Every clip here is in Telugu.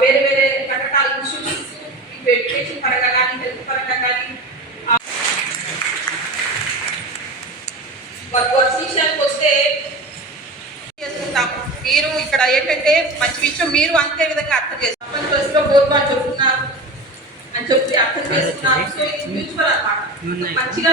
వేరే వేరే రకరకాల ఇన్స్టిట్యూషన్స్ ఎడ్యుకేషన్ పరంగా కానీ హెల్త్ పరంగా కానీ వర్క్ విషయానికి వస్తే చేసుకుంటాము. మీరు ఇక్కడ ఏంటంటే మంచి విషయం మీరు అంతే విధంగా అర్థం చేస్తారు. ప్రపంచ పరిస్థితిలో బోర్బాటు చెప్తున్నారు అని చెప్పి అర్థం చేసుకున్నారు. సో ఇది మ్యూచువల్ అన్నమాట. మంచిగా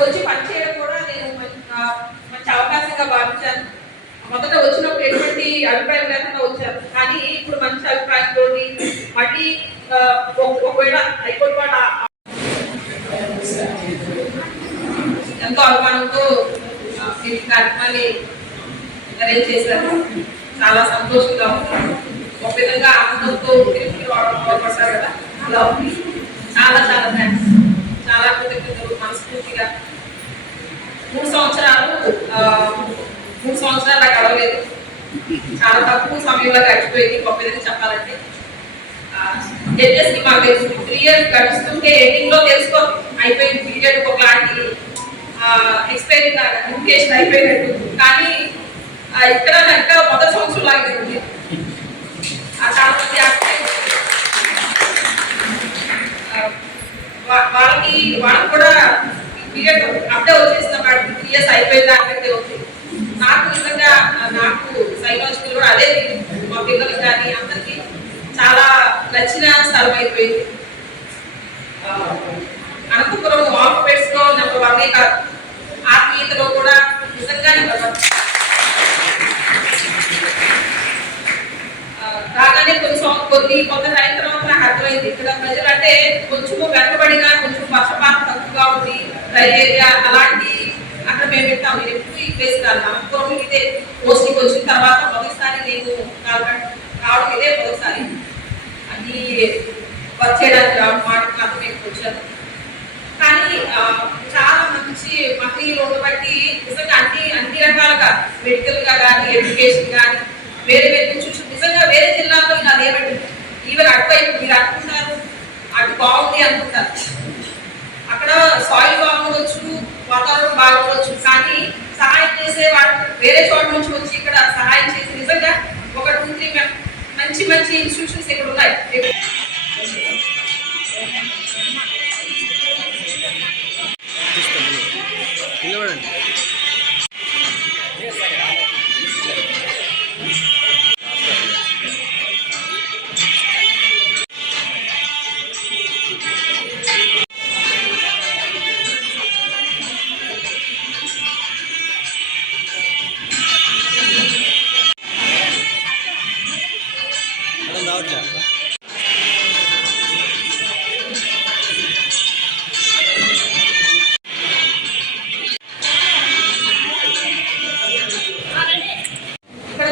వచ్చి పనిచేయడం కూడా నేను మంచి అవకాశంగా భావించాను. మొదట వచ్చినప్పుడు ఎటువంటి అభిప్రాయం లేకుండా వచ్చాను, కానీ ఇప్పుడు మంచి అభిప్రాయంతో మళ్ళీ ఒకవేళ హైకోర్టు కూడా ఎంతో అభిమానంతో ఈ కార్యక్రమాన్ని అరేంజ్ చేశారు. చాలా సంతోషంగా ఉన్నాను. ఒక విధంగా ఆనందంతో తిరిగి పడతారు కదా, అలా ఉంది. చాలా చాలా థ్యాంక్స్, చాలా కృతజ్ఞతలు మనస్ఫూర్తిగా. 3 సంవత్సరాలు నాకు అవ్వలేదు, చాలా తక్కువ సమయంలో గడిచిపోయింది. ఒక విధంగా చెప్పాలంటే జడ్జెస్ కి మాకు తెలుసు 3 years గడుస్తుంటే ఎండింగ్ లో తెలుసుకో అయిపోయింది పీరియడ్, ఒకలాంటి ఎక్స్పైరింగ్ ఎడ్యుకేషన్ అయిపోయినట్టు. కానీ ఇక్కడ ఇంకా మొదటి సంవత్సరం లాగే ఉంది. చాలా మంది వాళ్ళకి కూడా పీరియడ్ అప్పుడే వచ్చేసిన వాడికి 3 years అయిపోయిందా అంటే వచ్చింది. నాకు నిజంగా నాకు సైకాలజికల్ కూడా అదే మా పిల్లలకి కానీ అందరికి చాలా నచ్చిన స్థలం అయిపోయింది. అనంతపురం ఆఫీస్ లో నెంబర్ 1 కాదు, ఆత్మీయతలో కూడా నిజంగానే రాగానే కొంత టైం తర్వాత నాకు అర్థమైంది ఇక్కడ ప్రజలు అంటే కొంచెం వెనకబడినా కొంచెం వర్షపాతం తక్కువగా ఉంది, డ్రై ఏరియా అలాంటి అక్కడ మేము పెట్టాం. మీరు ఎప్పుడు ఈ ప్లేస్ కాదు, అనంతపురం ఇదే పోస్టింగ్ వచ్చిన తర్వాత మొదటిసారి నేను రావడం ఇదే మొదటిసారి అన్ని వర్క్ చేయడానికి రావడం మాత్రం నేను వచ్చాను. కానీ చాలా మంచి మహిళలు ఉండబట్టి నిజంగా అన్ని రకాలుగా మెడికల్ గా కానీ ఎడ్యుకేషన్ కానీ వేరే వేరే ఇన్స్టిట్యూషన్ నిజంగా వేరే జిల్లాలో ఇలా లేవండి. ఈవెన్ అటువైపు మీరు అనుకుంటారు అటు బాగుంది అనుకుంటారు, అక్కడ సాయిల్ బాగుండొచ్చు, వాతావరణం బాగుండొచ్చు, కానీ సహాయం చేసే వాళ్ళు వేరే చోట నుంచి వచ్చి ఇక్కడ సహాయం చేసి నిజంగా 1, 2, 3 మంచి మంచి ఇన్స్టిట్యూషన్స్ ఇక్కడ ఉన్నాయి.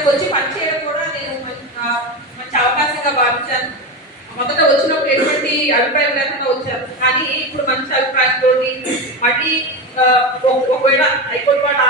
వచ్చి పనిచేయడం కూడా నేను మంచి అవకాశంగా భావించాను. మొదట వచ్చినప్పుడు ఎటువంటి అభిప్రాయం లేకుండా వచ్చాను, కానీ ఇప్పుడు మంచి అభిప్రాయంతో మళ్ళీ ఒకవేళ హైకోర్టు కూడా